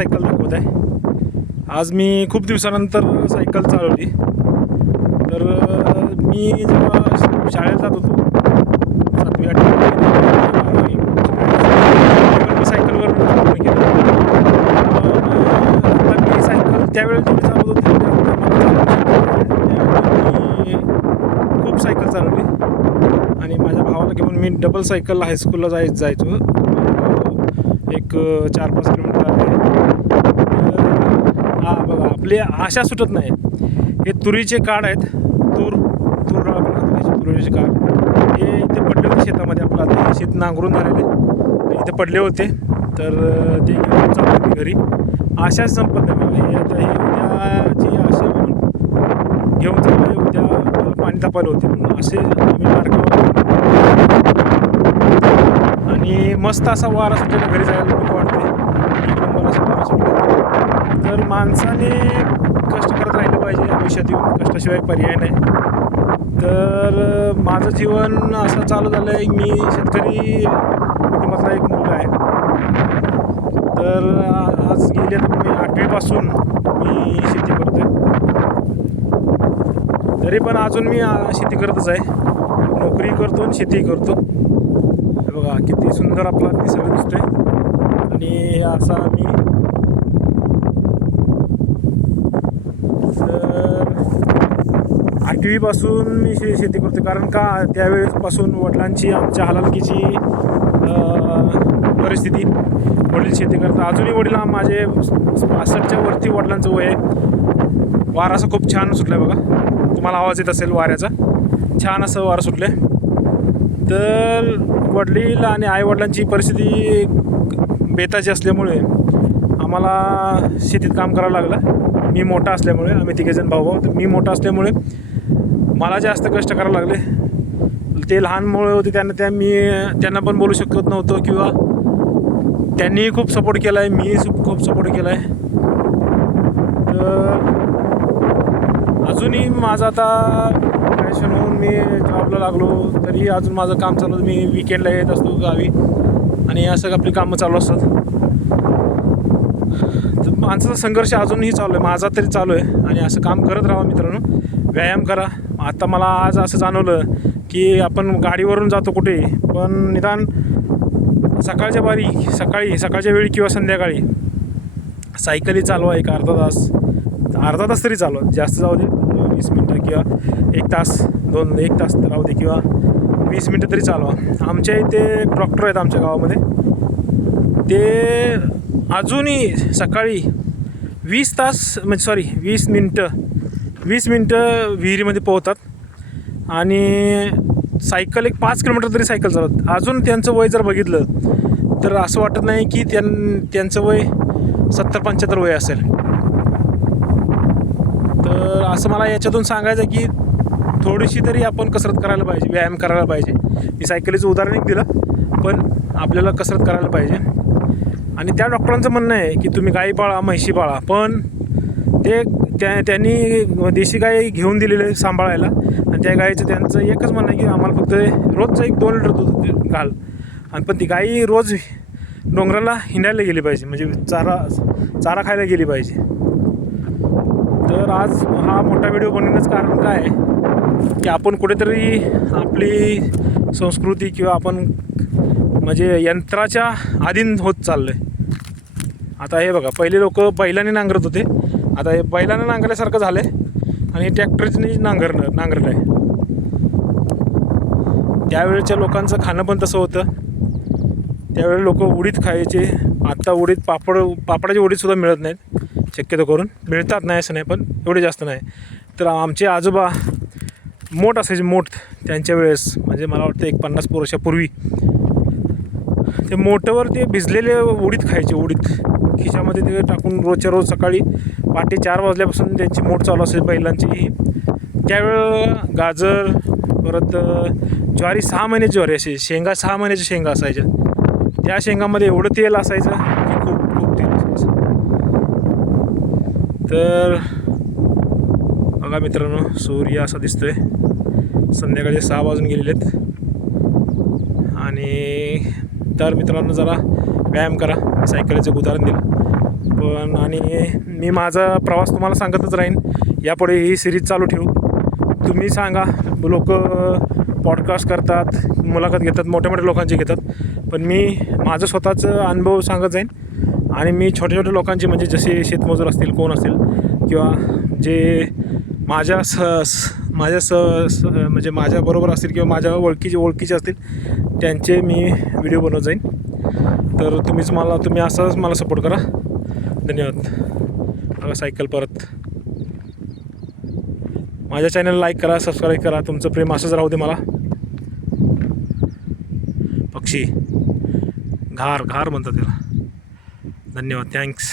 Cycle दाखवत आहे. आज मी खूप दिवसानंतर सायकल चालवली. तर मी जेव्हा शाळेत जात होतो 7वी 8वी मी सायकलवर पूर्ण केलं. आता मी सायकल त्यावेळेस जेवढी चालवत होती मी खूप सायकल चालवली. आणि माझ्या भावाला घेऊन मी डबल सायकल हायस्कूलला जायचो. एक 4-5 किलोमीटर आहे. हा बघा, आपली आशा सुटत नाही. हे तुरीचे काढ आहेत. तूर आपण खातो त्याचे तुरीचे काढ. हे इथे पडले होते शेतामध्ये. आपलं आता हे शेत नांगरून झालेले इथे पडले होते. तर ते घेऊन चालतो मी घरी. आशाच संपत नाही बघा. हे आता हे उद्याची आशा म्हणून घेऊन चाललो. उद्या पाणी तापायला होते म्हणून असे आम्ही मार्गावर. आणि मस्त असा वारा सुटलेला घरी जायला नको वाटते. एक नंबर असा वारा सुटला. तर माणसाने कष्ट करत राहिलं पाहिजे आयुष्यात. येऊन कष्टाशिवाय पर्याय नाही. तर माझं जीवन असं चालू झालं आहे. मी शेतकरी कुटुंबातला एक मुलगा आहे. तर आज गेले मी 8वीपासून मी शेती करतो आहे. तरी पण अजून मी शेती करतच आहे. नोकरी करतो आणि शेती करतो. बघा किती सुंदर आपला निसर्ग दिसतोय. आणि असा मी तर 8वीपासून मी शेती करतो. कारण का त्यावेळेसपासून वडिलांची आमच्या हलाखीची परिस्थिती. वडील शेती करतात. अजूनही वडील माझे 65च्या वरती वडिलांचं वय आहे. वारा असं खूप छान सुटलं आहे बघा. तुम्हाला आवाज येत असेल वाऱ्याचा. छान असं वारं सुटलं आहे. तर वडील आणि आईवडिलांची परिस्थिती बेताची असल्यामुळे आम्हाला शेतीत काम करावं लागलं. मी मोठा असल्यामुळे, आम्ही तिघेजण भाऊ. तर मी मोठा असल्यामुळे मला जास्त कष्ट करावं लागले. ते लहान मुलं होते त्यांना पण बोलू शकत नव्हतो. किंवा त्यांनीही खूप सपोर्ट केला आहे. मी खूप सपोर्ट केला आहे. तर अजूनही माझं आता ग्रॅज्युएशन होऊन मी जॉबला लागलो तरी अजून माझं काम चालू. मी विकेंडला येत असतो गावी आणि असं आपली कामं चालू असतात. तर माणसाचा संघर्ष अजूनही चालू आहे. माझा तरी चालू आहे. आणि असं काम करत राहा मित्रांनो. व्यायाम करा. आता मला आज असं जाणवलं की आपण गाडीवरून जातो कुठे, पण निदान सकाळच्या वेळी किंवा संध्याकाळी सायकली चालवा. एक अर्धा तास तरी चालवा. जास्त जाऊ दे, 20 मिनटं किंवा 1 तास 1 तास राहू दे, किंवा 20 मिनटं तरी चालवा. आमच्या इथे डॉक्टर आहेत आमच्या गावामध्ये. ते अजूनही सकाळी 20 मिनटं विहिरीमध्ये पोहतात. आणि सायकल एक 5 किलोमीटर तरी सायकल चालवतात. अजून त्यांचं वय जर बघितलं तर असं वाटत नाही की त्यांचं वय 70-75 वय असेल. तर असं मला याच्यातून सांगायचं की थोडीशी तरी आपण कसरत करायला पाहिजे, व्यायाम करायला पाहिजे. मी सायकलीचं उदाहरण एक दिलं, पण आपल्याला कसरत करायला पाहिजे. आणि त्या डॉक्टरांचं म्हणणं आहे की तुम्ही गाई पाळा, म्हैशी पाळा. पण त्यांनी देशी गाय घेऊन दिलेले सांभाळायला. आणि त्या गाईचं त्यांचं एकच म्हणणं आहे की आम्हाला फक्त रोजचं 1-2 लिटर दूध घाल. आणि पण ती गाई रोज डोंगराला हिंडायला गेली पाहिजे, म्हणजे चारा खायला गेली पाहिजे. तर आज हा मोठा व्हिडिओ बनवण्याचं कारण काय आहे की आपण कुठेतरी आपली संस्कृती किंवा आपण म्हणजे यंत्राच्या अधीन होत चाललो आहे. आता हे बघा, पहिले लोक बैलाने नांगरत होते. आता हे बैलानं नांगरल्यासारखं झालं आहे आणि ट्रॅक्टरने नांगरलं आहे. त्यावेळेच्या लोकांचं खाणं पण तसं होतं. त्यावेळी लोक उडीद खायचे. आता पापडाचे उडीदसुद्धा मिळत नाहीत. शक्यतो करून मिळतात, नाही असं नाही, पण एवढे जास्त नाही. तर आमचे आजोबा मोठ असायचे, मोठ त्यांच्या वेळेस, म्हणजे मला वाटतं एक 50 वर्षापूर्वी ते मोठवर ते भिजलेले उडीद खायचे. उडीद खिशामध्ये ते टाकून रोजच्या रोज सकाळी पहाटे 4 वाजल्यापासून त्यांची मोठ चालू असायची बैलांची. त्यावेळेला गाजर, परत ज्वारी 6 महिन्याची ज्वारी असायची, शेंगा 6 महिन्याच्या शेंगा असायच्या. त्या शेंगामध्ये एवढं तेल असायचं की खूप तेल असायचं. तर बघा मित्रांनो, सूर्य असा दिसतोय. संध्याकाळचे 6 वाजून गेलेले आहेत. आणि तर मित्रांनो, जरा व्यायाम करा. सायकलीचं उदाहरण दिलं. पण आणि मी माझा प्रवास तुम्हाला सांगतच राहीन, यापुढे ही सिरीज चालू ठेवू. तुम्ही सांगा, लोक पॉडकास्ट करतात, मुलाखत घेतात, मोठ्या मोठ्या लोकांची घेतात, पण मी माझं स्वतःचं अनुभव सांगत जाईन. आणि मी छोट्या छोट्या लोकांची म्हणजे जसे शेतमजूर असतील, कोण असतील, किंवा जे माझ्या म्हणजे माझ्याबरोबर असतील किंवा माझ्या ओळखीचे असतील, त्यांचे मी व्हिडिओ बनवत जाईन. तर तुम्ही असंच मला सपोर्ट करा. धन्यवाद. बघा सायकल परत. माझ्या चॅनल लाईक करा, सबस्क्राईब करा. तुमचं प्रेम असंच राहू दे मला. पक्षी घार म्हणतात त्याला. धन्यवाद. थँक्स.